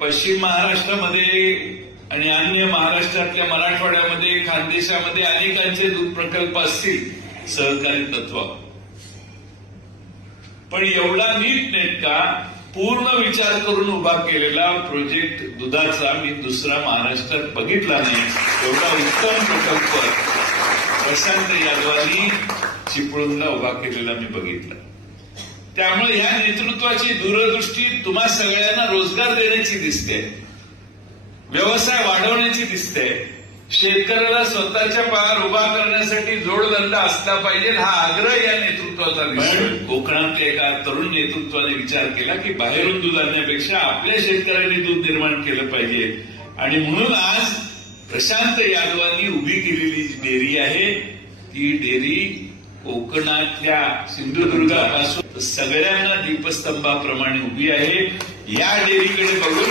पश्चिम महाराष्ट्रामध्ये आणि अन्य महाराष्ट्रातल्या मराठवाड्यामध्ये खानदेशामध्ये अनेकांचे दूध प्रकल्प असतील सहकारी तत्व. पण एवढा नीट नेटका पूर्ण विचार करून उभा केलेला प्रोजेक्ट दुधाचा मी दुसरा महाराष्ट्रात बघितला नाही. एवढा उत्तम प्रकल्प प्रशांत यादवांनी चिपळूणला उभा केलेला मी बघितला. त्यामुळे ह्या नेतृत्वाची दूरदृष्टी तुम्हा सगळ्यांना रोजगार देण्याची दिसते. व्यवसाय वाढवण्याची दिसते. शेतकऱ्याला स्वतःच्या पायावर उभा करण्यासाठी जोडधंदा असला पाहिजे हा आग्रह या नेतृत्वाचा दिसतोय. कोकणातल्या एका तरुण नेतृत्वाने विचार केला की बाहेरून दूध आणण्यापेक्षा आपल्या शेतकऱ्यांनी दूध निर्माण केलं पाहिजे. आणि म्हणून आज प्रशांत यादवांनी उभी केलेली जी डेअरी आहे. ती डेअरी कोकणातल्या सिंधुदुर्गापासून सगळ्यांना दीपस्तंभाप्रमाणे उभी आहे. या देवीकडे बघून